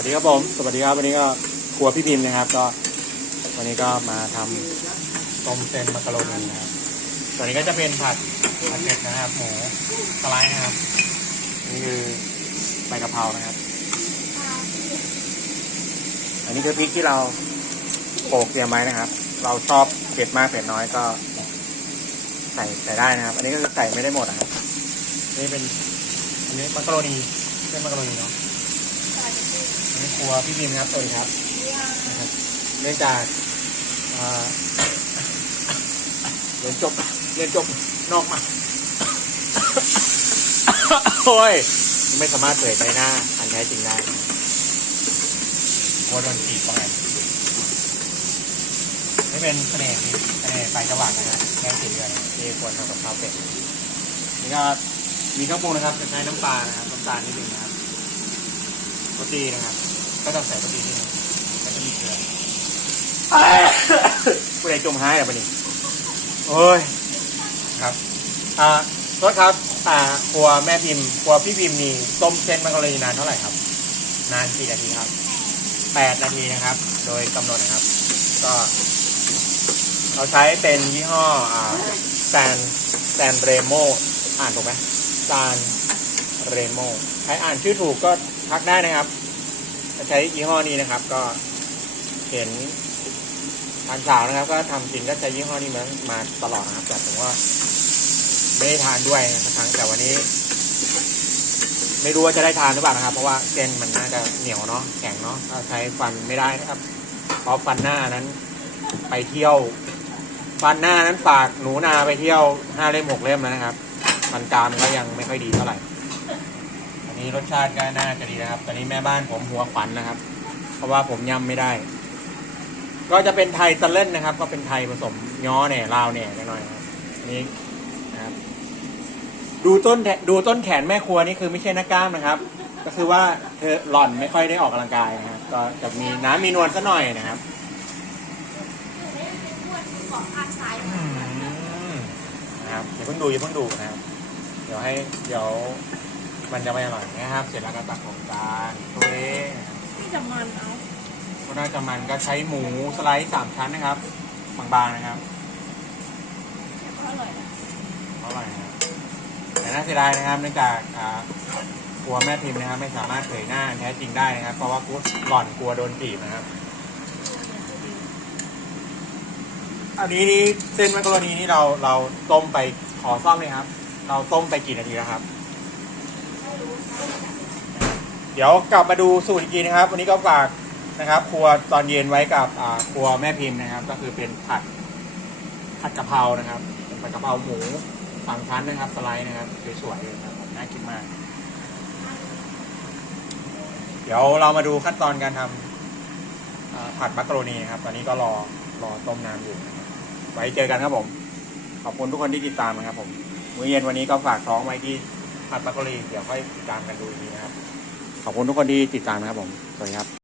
วัสดีครับผม สวัสดีครับ วันนี้ก็ครัวพี่พิมพ์นะครับ ก็ วันนี้ก็มาทำต้มเส้นมักกะโรนีนะครับ ส่วนนี้ก็จะเป็นผัดผัดเผ็ดนะครับ หมูสไลด์นะครับ นี่คือใบกะเพรานะครับ อันนี้คือพริกที่เราโขลกเตรียมไว้นะครับ เราชอบเผ็ดมากเผ็ดน้อยก็ ใส่ใส่ได้นะครับ อันนี้ก็คือใส่ไม่ได้หมดนะครับ นี่เป็น อันนี้มักกะโรนีเส้นมักกะโรนีเนาะ นี้ครัวพี่พิมพ์นะครับสวัสดีครับนะครับเนื่องจากอ่าเรียนจบเรียนจบนอกมาโอ้ยไม่สามารถเผยใบหน้าอันแท้จริงได้กลัวโดนจีบว่าไงนี่เป็นเสน่ห์ที่เสน่ห์ไฟกระหว่างนะครับแค่สีเดือนที่ควรทำกับข้าวเป็ดนี่ก็มีข้าวโพดนะครับจะใช้น้ำปลานะครับน้ำตาลนิดนึงนะครับ รสดีนะครับ ก็ต้องใส่รสดีนิดนึงแล้วก็มีเกลือผู้ใดจมหายอะปะนี่โอ้ยครับ อ่ารถครับ อ่าครัวแม่พิมพ์ครัวพี่พิมพ์มีต้มเส้นมักกะโรนีนานเท่าไหร่ครับ นานกี่นาทีครับแปดนาทีนะครับ โดยกำหนดนะครับ ก็ เราใช้เป็นยี่ห้ออ่าแซนแซนเรโมอ่านถูกไหมซานเรโมใครอ่านชื่อถูกก็ทักได้นะครับ ใช้ยี่ห้อนี้นะครับ ก็เห็นทานสาวนะครับ ก็ทำกินก็ใช้ยี่ห้อนี้มามาตลอดนะครับแต่ผมว่าไม่ได้ทานด้วยนะครับครั้งแต่วันนี้ ไม่รู้ว่าจะได้ทานหรือเปล่านะครับ เพราะว่าเส้นมันน่าจะเหนียวเนาะแข็งเนาะถ้าใช้ฟันไม่ได้นะครับเพราะฟันหน้านั้น ไปเที่ยว ฟันหน้านั้นฝากหนูนาไปเที่ยวห้าเล่มหกเล่มแล้วนะครับฟันกรามก็ยังไม่ค่อยดีเท่าไหร่ นี้รสชาติก็น่าจะดีนะครับ ตอนนี้แม่บ้านผมหัวขวัญนะครับ เพราะว่าผมยำไม่ได้ ก็จะเป็นไทยตะเล่นนะครับ ก็เป็นไทยผสมย้อแหน่ยลาวแหน่หน่อยครับนี้นะครับ ดูต้นดูต้นแขนแม่ครัวนี่คือไม่ใช่นักกล้ามนะครับ ก็คือว่าเธอหล่อนไม่ค่อยได้ออกกำลังกายนะครับก็จะมีน้ำมีนวลสักหน่อยนะครับอืมนะครับอย่าเพิ่งดูอย่าเพิ่งดูนะครับ เดี๋ยวให้เดี๋ยว มันจะไม่อร่อยนะครับ เสร็จแล้วก็ตักของจานตัวเองนะครับที่จะมันเอาก็น่าจะมันก็ใช้หมูสไลด์สามชั้นนะครับ บางๆนะครับแต่ก็อร่อยนะอร่อยนะครับแต่น่าเสียดายนะครับเนื่องจากอ่า กลัวแม่พิมพ์นะครับ ไม่สามารถเผยหน้าแท้จริงได้นะครับ เพราะว่ากลัวหล่อนกลัวโดนจีบนะครับ อันนี้นี่เส้นมักกะโรนีนี่เราเราต้มไปขอซ่อมเลยครับ เราต้มไปกี่นาทีแล้วครับ เดี๋ยวกลับมาดูสูตรอีกทีนะครับ วันนี้ก็ฝากนะครับ ครัวตอนเย็นไว้กับอ่าครัวแม่พิมพ์นะครับ ก็คือเป็นผัดผัดกะเพรานะครับเป็นผัดกะเพราหมูสามชั้นนะครับสไลด์นะครับสวยๆเลยนะครับน่ากินมาก เดี๋ยวเรามาดูขั้นตอนการทำอ่าผัดมักกะโรนีนะครับ ตอนนี้ก็รอรอต้มน้ำอยู่นะครับไว้เจอกันครับผม ขอบคุณทุกคนที่ติดตามนะครับผมมื้อเย็นวันนี้ก็ฝากท้องไว้ที่ ผัดมักโรนีเดี๋ยวค่อยติดตามกันดูอีกทีนะครับ ขอบคุณทุกคนที่ติดตามนะครับผม สวัสดีครับ